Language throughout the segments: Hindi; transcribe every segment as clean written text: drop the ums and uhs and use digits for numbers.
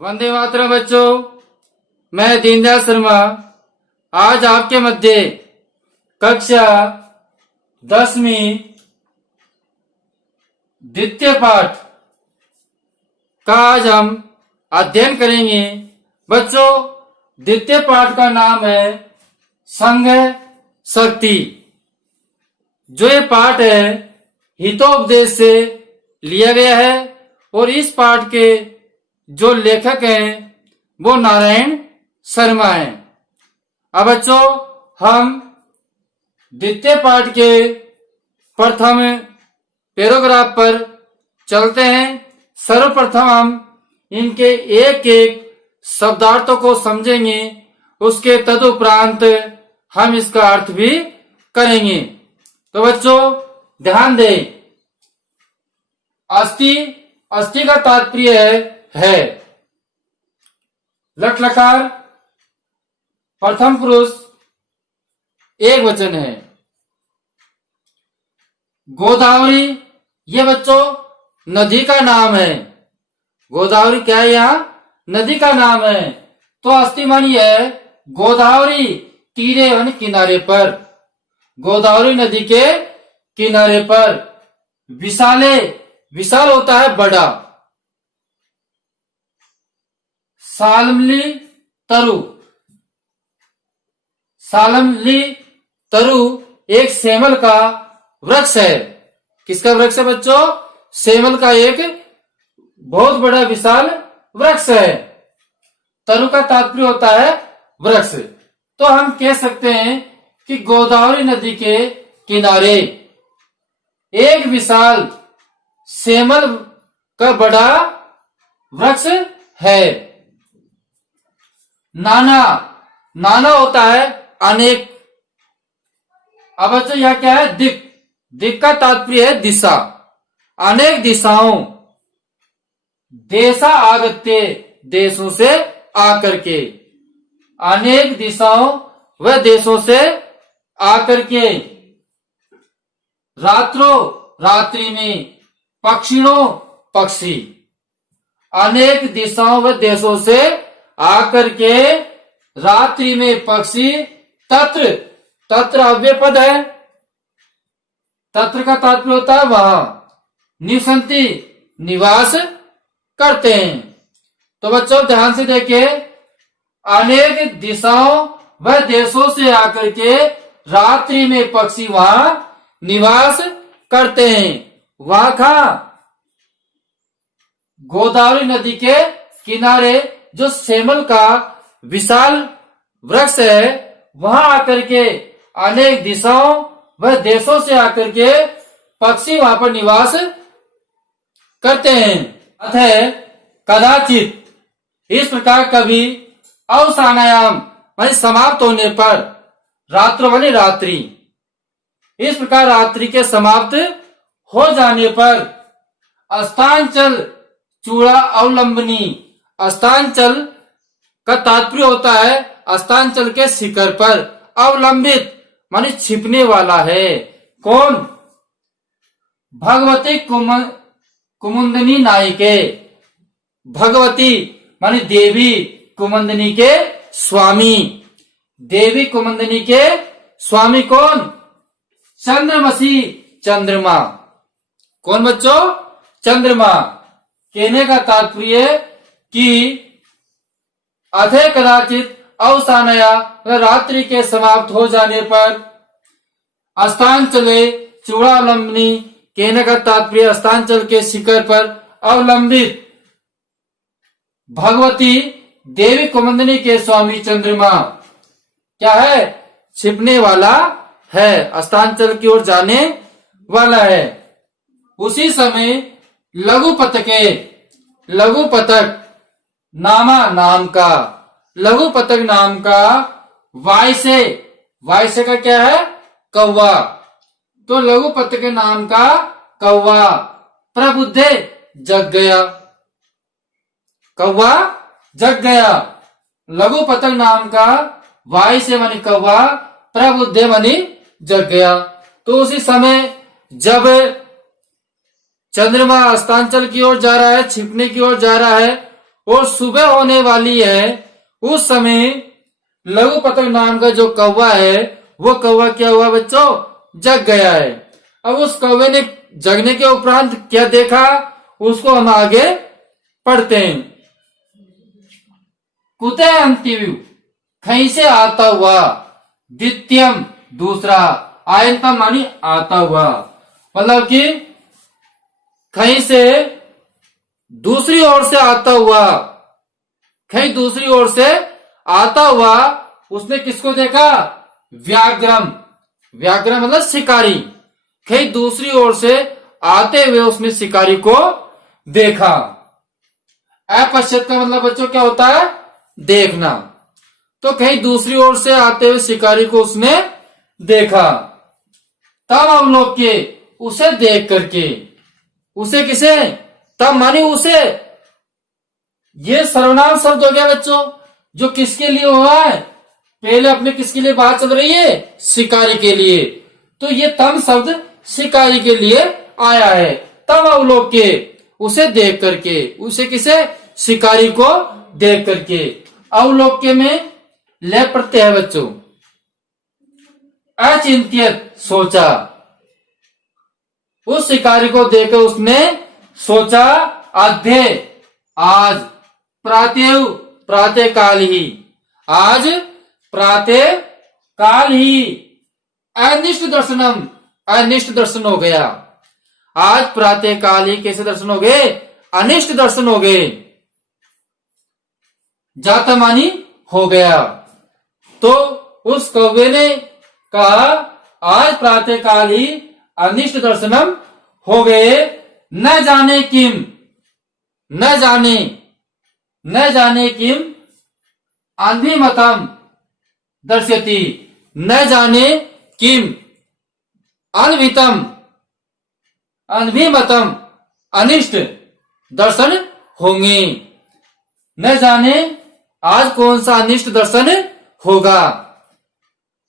वंदे मातरम बच्चों, मैं दीनदयाल शर्मा आज आपके मध्य कक्षा 10वीं द्वितीय पाठ का आज हम अध्ययन करेंगे। बच्चों, द्वितीय पाठ का नाम है संघ शक्ति। जो ये पाठ है हितोपदेश से लिया गया है और इस पाठ के जो लेखक हैं वो नारायण शर्मा हैं। अब बच्चों, हम द्वितीय पाठ के प्रथम पैराग्राफ पर चलते हैं। सर्वप्रथम हम इनके एक एक शब्दार्थों को समझेंगे, उसके तदुपरांत हम इसका अर्थ भी करेंगे। तो बच्चों ध्यान दें, अस्थि अस्थि का तात्पर्य है लट लकार, प्रथम पुरुष एक वचन है। गोदावरी ये बच्चों नदी का नाम है। गोदावरी क्या है? यहाँ नदी का नाम है। तो अस्थि मानी है गोदावरी तीरे यानी किनारे पर, गोदावरी नदी के किनारे पर। विशाले विशाल होता है बड़ा। सालमली तरु, सालमली तरु एक सेमल का वृक्ष है। किसका वृक्ष है बच्चों? सेमल का एक बहुत बड़ा विशाल वृक्ष है। तरु का तात्पर्य होता है वृक्ष। तो हम कह सकते हैं कि गोदावरी नदी के किनारे एक विशाल सेमल का बड़ा वृक्ष है। नाना नाना होता है अनेक। अब बच्चों यह क्या है? दिक। दिक का तात्पर्य है दिशा, अनेक दिशाओं। देशा आगत्य देशों से आकर के, अनेक दिशाओं व देशों से आकर के। रात्रो रात्रि में, पक्षिणों पक्षी, अनेक दिशाओं व देशों से आकर के रात्रि में पक्षी। तत्र तत्र अव्यय पद है। तत्र का तात्पर्य होता है वहां। निवसंति निवास करते हैं। तो बच्चों ध्यान से देखिए, अनेक दिशाओं व देशों से आकर के रात्रि में पक्षी वहां निवास करते हैं। वहां कहां? गोदावरी नदी के किनारे जो सेमल का विशाल वृक्ष है, वहां आकर के अनेक दिशाओं व देशों से आकर के पक्षी वहां पर निवास करते हैं। अतः कदाचित, इस प्रकार कभी, अवसानायाम माने समाप्त होने पर, रात्रो माने रात्रि, इस प्रकार रात्रि के समाप्त हो जाने पर, अस्तांचल चूड़ा अवलंबनी। अस्तांचल का तात्पर्य होता है अस्तांचल के शिखर पर। अवलंबित माने छिपने वाला है। कौन? भगवती कुमुंदनी नायिके। भगवती माने देवी, कुमुंदनी के स्वामी। देवी कुमुंदनी के स्वामी कौन? चंद्रमसी चंद्रमा। कौन बच्चों? चंद्रमा। कहने का तात्पर्य कि अथे कदाचित अवसानया रात्रि के समाप्त हो जाने पर, अस्तांचले चूड़ावलंबनी, कहने का तात्पर्य अस्तांचल के शिखर पर अवलंबित भगवती देवी कुमुंदनी के स्वामी चंद्रमा क्या है? छिपने वाला है, अस्तांचल की ओर जाने वाला है। उसी समय लघु पतके, लघु पतक नामा नाम का, लघु पतक नाम का वायसे, वायसे का क्या है? कौवा। तो लघु पतक नाम का कौवा प्रबुद्धे जग गया। कौवा जग गया। लघु पतक नाम का वायसे मानी कौवा, प्रबुद्धे मानी जग गया। तो उसी समय जब चंद्रमा अस्तांचल की ओर जा रहा है, छिपने की ओर जा रहा है, और सुबह होने वाली है, उस समय लघु पतंग नाम का जो कौवा है, वो कौवा क्या हुआ बच्चों, जग गया है। अब उस कौवे ने जगने के उपरांत क्या देखा, उसको हम आगे पढ़ते हैं। कुतः अंतिव्यू, कहीं से आता हुआ, द्वितीयम दूसरा, आयंतम मानी आता हुआ, मतलब कि कहीं से दूसरी ओर से आता हुआ, कहीं दूसरी ओर से आता हुआ। उसने किसको देखा, व्याघ्रम, व्याघ्रम मतलब शिकारी, कहीं दूसरी ओर से आते हुए उसने शिकारी को देखा। अपश्यत का मतलब बच्चों क्या होता है, देखना। तो कहीं दूसरी ओर से आते हुए शिकारी को उसने देखा। तब अवलोक्य, उसे देख करके, उसे किसे, तब मानी उसे, ये सर्वनाम शब्द हो गया बच्चों, जो किसके लिए हुआ है, पहले अपने किसके लिए बात चल रही है, शिकारी के लिए, तो ये तम शब्द शिकारी के लिए आया है। तब अवलोक्य, उसे देख करके, उसे किसे, शिकारी को देख करके। अवलोक्य में ले प्रत्यय है बच्चों। अचिंत्यत, सोचा, उस शिकारी को देखकर उसने सोचा। अध्य, आज, प्रातः, प्रातः काल ही, आज प्रातः काल ही। अनिष्ट दर्शनम, अनिष्ट दर्शन हो गया। आज प्रातः काल ही कैसे दर्शन हो गए, अनिष्ट दर्शन हो गए। जाता मानी हो गया। तो उस कौवे ने कहा आज प्रातः काल ही अनिष्ट दर्शनम हो गए। न जाने किम, न जाने, न जाने किम अन्भिमतम दर्शयति, न जाने किम अन्वितम, अन्भिमतम अनिष्ट दर्शन होंगे। न जाने आज कौन सा अनिष्ट दर्शन होगा।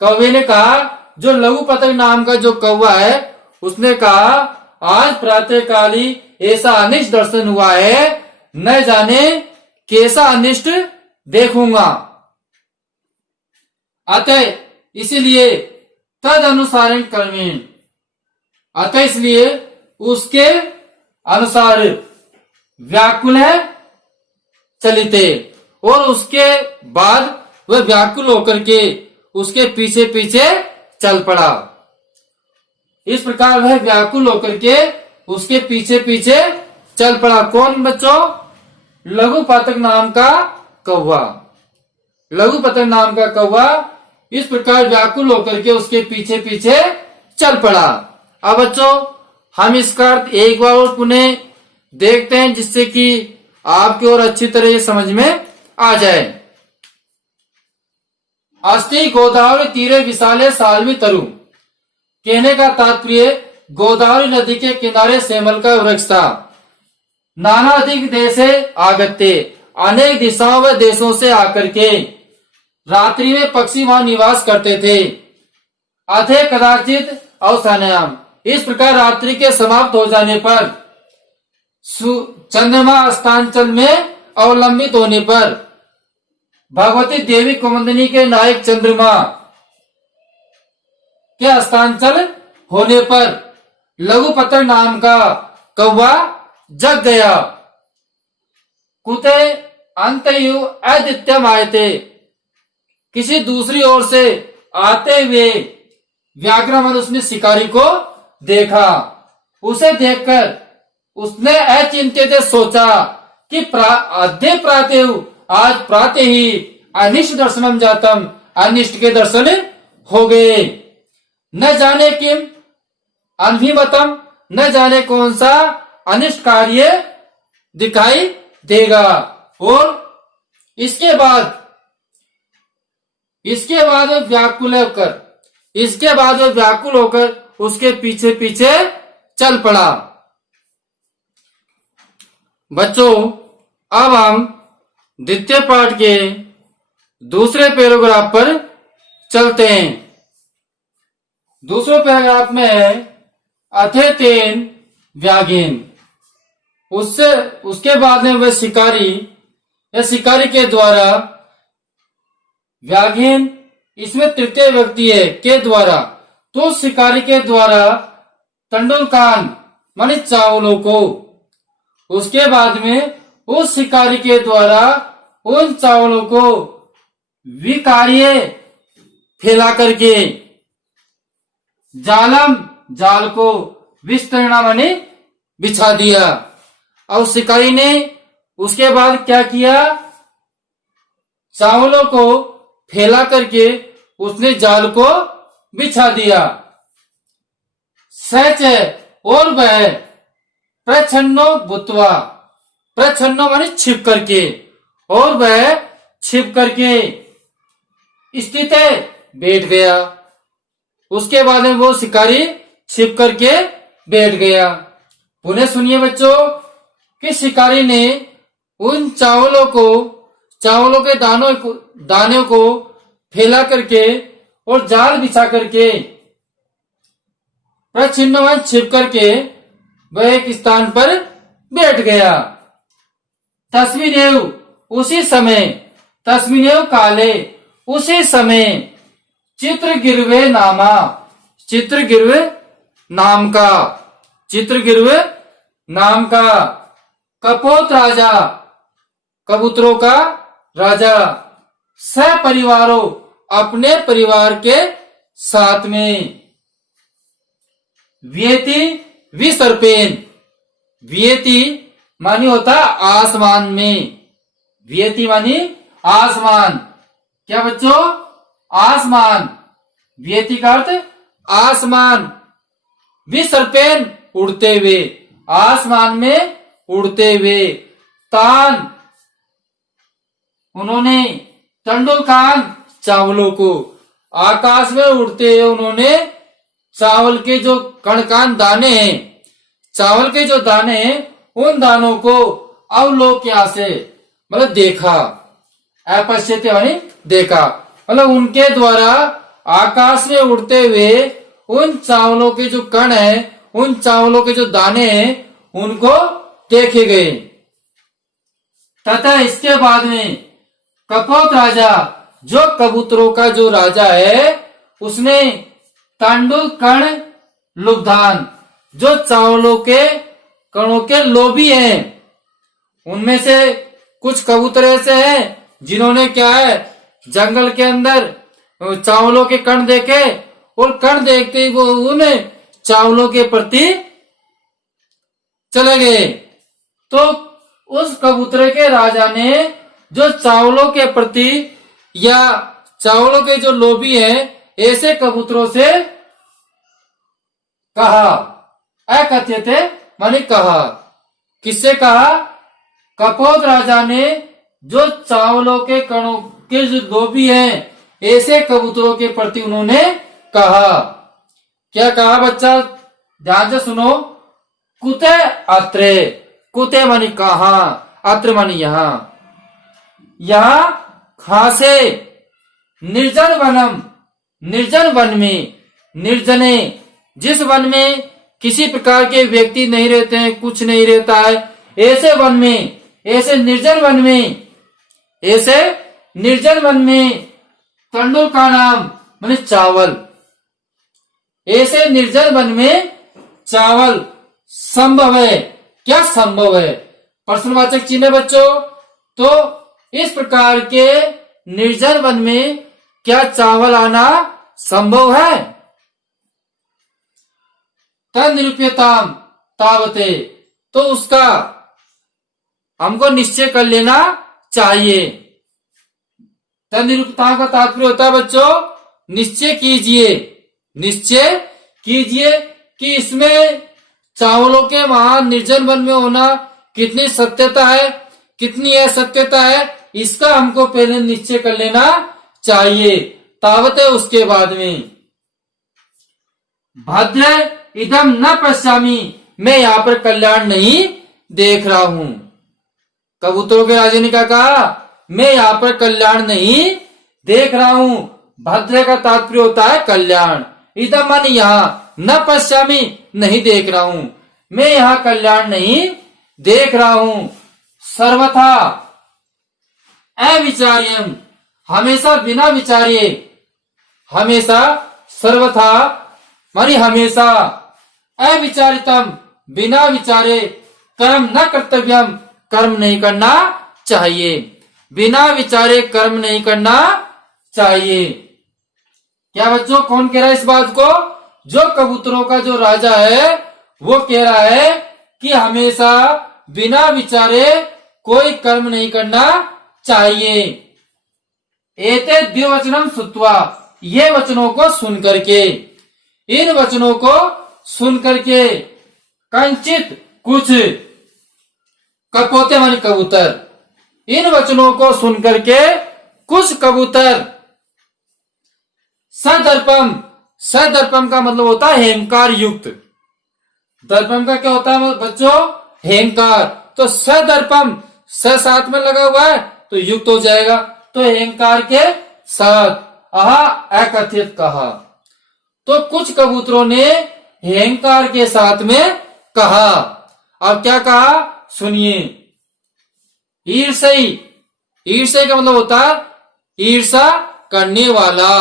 कौवे ने कहा, जो लघु पतंग नाम का जो कौवा है, उसने कहा आज प्रातः काल ही ऐसा अनिष्ट दर्शन हुआ है, न जाने कैसा अनिष्ट देखूंगा। अतः इसलिए तद अनुसार कर्मेण, अतः इसलिए उसके अनुसार व्याकुल है चलिते, और उसके बाद वह व्याकुल होकर के उसके पीछे पीछे चल पड़ा। इस प्रकार वह व्याकुल होकर के उसके पीछे पीछे चल पड़ा। कौन बच्चों, लघु पतंग नाम का कौवा, लघु पतंग नाम का कौवा इस प्रकार व्याकुल होकर के उसके पीछे पीछे चल पड़ा। अब बच्चों हम इसका अर्थ एक बार और पुनः देखते हैं, जिससे कि आपकी और अच्छी तरह ये समझ में आ जाए। अस्ति गोदावरी तीरे विशाले साल्वी तरु, कहने का तात्पर्य गोदावरी नदी के किनारे सेमल का वृक्ष था। नाना अधिक देशे आगत्य, अनेक दिशाओं व देशों से आकर के रात्रि में पक्षी वहां निवास करते थे। अथे कदाचित अवसानयाम, इस प्रकार रात्रि के समाप्त हो जाने पर चंद्रमा अस्तांचल में अवलंबित होने पर भगवती देवी कुमुदिनी के नायक चंद्रमा के अस्तांचल होने पर लघु पतंग नाम का कौवा जग गया। कुते अंतयु अद्वितीयम आयते, किसी दूसरी ओर से आते हुए व्याघ्र मन उसने शिकारी को देखा। उसे देखकर उसने अचिंतित सोचा कि अद्य प्रातः, आज प्रातः ही अनिष्ट दर्शनम जातम, अनिष्ट के दर्शन हो गए। न जाने किम अनभिमतम, न जाने कौन सा अनिष्ट कार्य दिखाई देगा। और इसके बाद व्याकुल होकर उसके पीछे पीछे चल पड़ा। बच्चों अब हम द्वितीय पाठ के दूसरे पैराग्राफ पर चलते हैं। दूसरे पैराग्राफ में है अथे तेन व्याघेन, उसके बाद में वह शिकारी या शिकारी के द्वारा, व्याघ्न इसमें तृतीय व्यक्ति है के द्वारा, तो शिकारी के द्वारा तंडुलकान माने चावलों को, उसके बाद में उस शिकारी के द्वारा उन चावलों को विकार्य फैला करके जालम जाल को विस्तरणा माने बिछा दिया। और शिकारी ने उसके बाद क्या किया, चावलों को फैला करके उसने जाल को बिछा दिया। सच और वह प्रछन्नो भूतवा, प्रछन्नो माने छिप करके, और वह छिप करके स्थित बैठ गया। उसके बाद में वो शिकारी छिप करके बैठ गया। पुनः सुनिए बच्चों कि शिकारी ने उन चावलों के दानों को फैला करके और जाल बिछा करके प्रछिन्न छिप करके वह एक स्थान पर बैठ गया। तस्मिनेव उसी समय, तस्मिनेव काले उसी समय, चित्रगिर्वे नामा, चित्रगिर्वे नाम का, चित्रगिर्वे नाम का कपोत राजा, कबूतरों का राजा, सपरिवारों अपने परिवार के साथ में, व्येति विसर्पेन, व्येति मानी होता आसमान में, व्येति मानी आसमान, क्या बच्चों आसमान, व्येति का अर्थ आसमान, विसर्पेन उड़ते हुए, आसमान में उड़ते हुए, तान उन्होंने, तंडुलकान चावलों को, आकाश में उड़ते हुए उन्होंने चावल के जो कणकान दाने हैं, चावल के जो दाने हैं उन दानों को अवलोक्या से मतलब देखा, अपश्यते मानी देखा, मतलब उनके द्वारा आकाश में उड़ते हुए उन चावलों के जो कण है, उन चावलों के जो दाने हैं उनको देखे गए। तथा इसके बाद में कपोत राजा जो कबूतरों का जो राजा है उसने तांडुल कण लुब्धान जो चावलों के कणों के लोभी हैं, उनमें से कुछ कबूतर ऐसे हैं जिन्होंने क्या है जंगल के अंदर चावलों के कण देखे और कण देखते ही वो उन चावलों के प्रति चले गए। तो उस कबूतर के राजा ने जो चावलों के प्रति या चावलों के जो लोभी हैं ऐसे कबूतरों से कहा, अकथ्यते माने कहा, किससे कहा, कपोत राजा ने जो चावलों के कणों के जो लोभी हैं ऐसे कबूतरों के प्रति उन्होंने कहा। क्या कहा बच्चा, ध्यान से सुनो, कुते अत्रे, कुते मानी कहा, अत्र मानी यहाँ, यहाँ खासे निर्जन वनम, निर्जन वन में, निर्जने जिस वन में किसी प्रकार के व्यक्ति नहीं रहते हैं, कुछ नहीं रहता है, ऐसे वन में, ऐसे निर्जन वन में, ऐसे निर्जन वन में तंडुल का नाम माने चावल, ऐसे निर्जन वन में चावल संभव है। क्या संभव है, प्रश्नवाचक चिन्ह बच्चों। तो इस प्रकार के निर्जन वन में क्या चावल आना संभव है। तनिरूप्यताम तावते, तो उसका हमको निश्चय कर लेना चाहिए। तनिरूपता का तात्पर्य होता है बच्चों निश्चय कीजिए, निश्चय कीजिए कि इसमें चावलों के वहां निर्जन वन में होना कितनी सत्यता है, कितनी असत्यता है, इसका हमको पहले निश्चय कर लेना चाहिए। तावत है उसके बाद में, भद्र इदम न पश्यामी, मैं यहाँ पर कल्याण नहीं देख रहा हूं। कबूतरों के राजा ने क्या कहा, मैं यहाँ पर कल्याण नहीं देख रहा हूं। भद्र का तात्पर्य होता है कल्याण, इदम माने यहाँ, न पश्यामी नहीं देख रहा हूं, मैं यहाँ कल्याण नहीं देख रहा हूं। सर्वथा अविचार्यम, हमेशा बिना विचारे, हमेशा सर्वथा मानी हमेशा, अविचारितम बिना विचारे, कर्म न कर्तव्यम कर्म नहीं करना चाहिए, बिना विचारे कर्म नहीं करना चाहिए। क्या बच्चों, कौन कह रहा है इस बात को? जो कबूतरों का जो राजा है वो कह रहा है कि हमेशा बिना विचारे कोई कर्म नहीं करना चाहिए। एते द्विवचनम श्रुत्वा, ये वचनों को सुन करके, इन वचनों को सुन करके, कंचित कुछ, कपोते माने कबूतर, इन वचनों को सुन करके कुछ कबूतर, सदर्पम, सदर्पम का मतलब होता है अहंकार युक्त, दर्पम का क्या होता है बच्चों? अहंकार। तो सदर्पम, स साथ में लगा हुआ है तो युक्त हो जाएगा, तो अहंकार के साथ, आहा अकथित कहा। तो कुछ कबूतरों ने अहंकार के साथ में कहा। अब क्या कहा सुनिए। ईर्षई, ईर्षई का मतलब होता है ईर्षा करने वाला,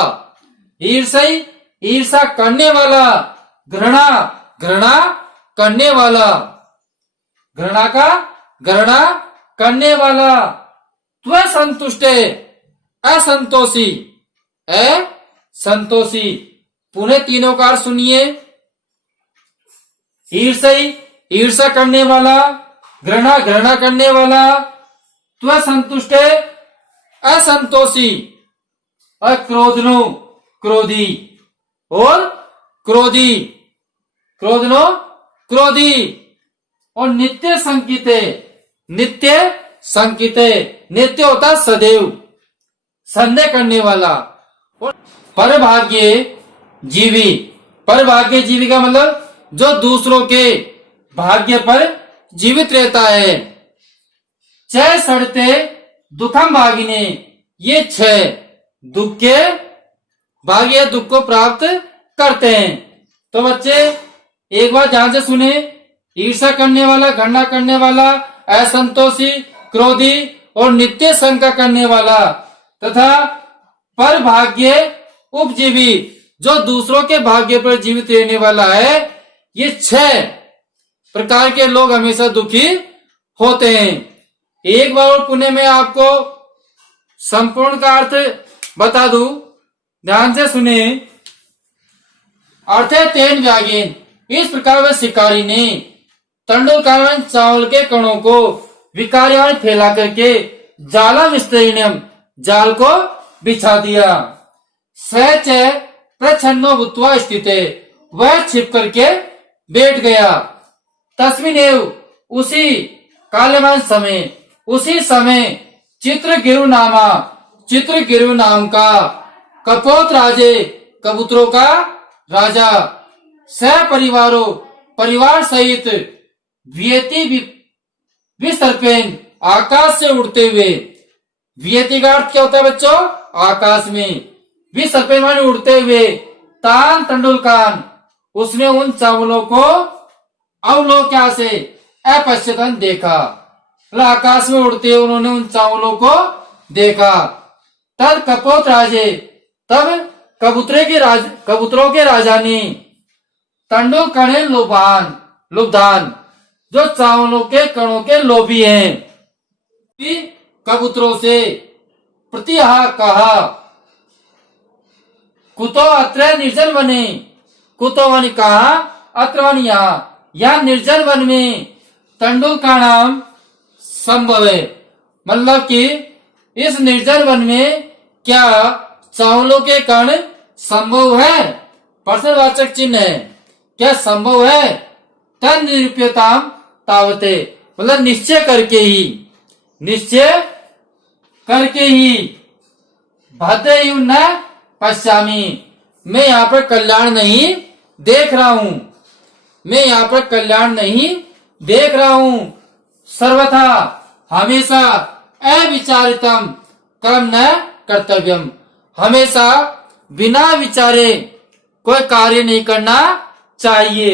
ईर्षई ईर्षा करने वाला, घृणा घृणा करने वाला, घृणा का घृणा करने वाला, त्व संतुष्टे असंतोषी, असंतोषी। पुनः तीनों का अर्थ सुनिए। ईर्षई ईर्षा करने वाला, घृणा घृणा करने वाला, त्व संतुष्टे असंतोषी, अक्रोधनो क्रोधी, और क्रोधी, क्रोधनो क्रोधी, और नित्य संकिते, नित्य संकिते, नित्य होता सदैव, संदेह करने वाला, और परभाग्य जीवी, परभाग्य जीवी का मतलब जो दूसरों के भाग्य पर जीवित रहता है। छह सड़ते दुखम भागिने, ये छह दुख के भाग्य दुख को प्राप्त करते हैं। तो बच्चे एक बार ध्यान से सुने। ईर्षा करने वाला, घृणा करने वाला, असंतोषी, क्रोधी और नित्य शंका करने वाला, तथा पर भाग्य उपजीवी, जो दूसरों के भाग्य पर जीवित रहने वाला है, ये छह प्रकार के लोग हमेशा दुखी होते हैं। एक बार और पुनः मैं आपको संपूर्ण का अर्थ बता दूं, ध्यान से सुने। अर्थ है तेन व्यागेन, इस प्रकार वह शिकारी ने तंडुलकार चावल के कणों को विकार्य फैला करके जाला विस्तरीण्यम, जाल को बिछा दिया। सच प्रछन्नो भूत्वा स्थिते, वह छिप करके बैठ गया। तस्मिनेव, उसी कालमान समय, उसी समय चित्रगिरु नामा, चित्रगिरु नाम का कपोत राजे, कबूतरों का राजा, सह परिवारों, परिवार सहित, व्यति विसर्पेन, आकाश से उड़ते हुए, व्यति का अर्थ क्या होता है बच्चों? आकाश में, विसर्पेन माने उड़ते हुए, तान तंडुलकान, उसने उन चावलों को अवलोक्या से अपश्यतन देखा, आकाश में उड़ते हुए उन्होंने उन चावलों को देखा। तब कपोत राजे, तब कबूतरों के राजा ने तंडुल कणे लुभान, लुब्धान, जो चावलों के कणों के लोभी हैं, कबूतरों से प्रतिहा कहा, कुतो अत्र निर्जन वने, कुतो वनी कहा, अत्र वनी यहाँ निर्जन वन में तंडुल का नाम संभव है, मतलब कि इस निर्जन वन में क्या चावलों के कण संभव है? प्रश्नवाचक चिन्ह है, क्या संभव है? तन निरूप्यताम तावते, मतलब निश्चय करके ही, निश्चय करके ही, भद्र न पश्चामी, मैं यहाँ पर कल्याण नहीं देख रहा हूं, मैं यहाँ पर कल्याण नहीं देख रहा हूं। सर्वथा हमेशा अविचारितम कर्म न कर्तव्यम, हमेशा बिना विचारे कोई कार्य नहीं करना चाहिए।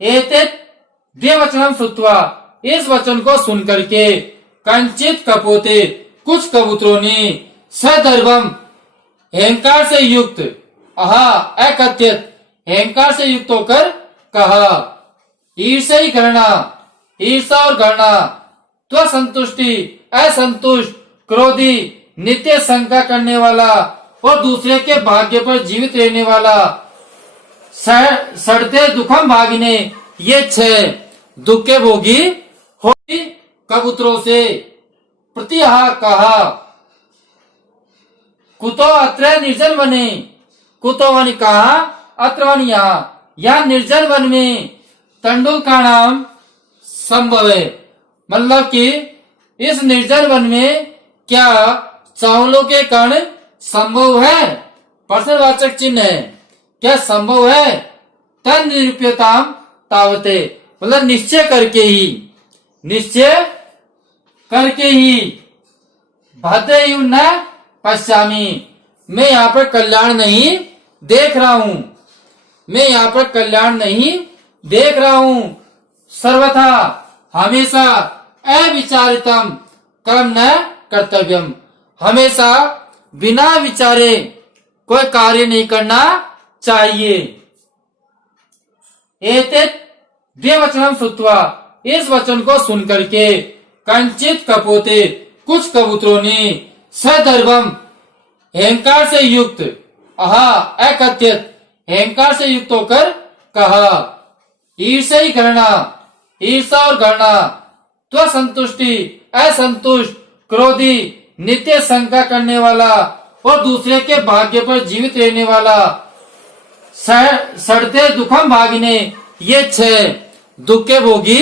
एतत् द्विवचनम श्रुत्वा, इस वचन को सुन करके, कंचित कपोते, कुछ कबूतरों ने सदर्भम अहंकार से युक्त, आहा अकथ्यत अहंकार से युक्त होकर कहा, ईर्ष्या ही घृणा, ईर्षा और घृणा, त्वसंतुष्टि असंतुष्ट, क्रोधी, नित्य शंका करने वाला और दूसरे के भाग्य पर जीवित रहने वाला, सड़ते दुखम भागिने, ये 6 दुख के भोगी हो कबूतरों से प्रतिहा कहा, कुतो अत्र निर्जन वने, कुतो वन कहा, अत्र वन यहाँ निर्जन वन में तंडुल का नाम संभव है, मतलब कि इस निर्जन वन में क्या चावलों के कण संभव है, प्रश्नवाचक चिन्ह है, क्या संभव है, तन निरूप्यताम तावते, मतलब निश्चय करके ही भद्रयु न पश्यामी, मैं यहाँ पर कल्याण नहीं देख रहा हूँ, मैं यहाँ पर कल्याण नहीं देख रहा हूँ, सर्वथा हमेशा अविचारितम कर्म न कर्तव्यम, हमेशा बिना विचारे कोई कार्य नहीं करना चाहिए। एतत् द्विवचनम श्रुत्वा, इस वचन को सुनकर के कंचित कपोते, कुछ कबूतरों ने सदर्भम अहंकार से युक्त, आहा अकथ्यत अहंकार से युक्त होकर कहा, ईर्ष्या ही घृणा, ईर्षा और घृणा, त्वसंतुष्टि असंतुष्ट, क्रोधी, नित्य शंका करने वाला और दूसरे के भाग्य पर जीवित रहने वाला, सड़ते दुखम भागिने, ये 6 दुख के भोगी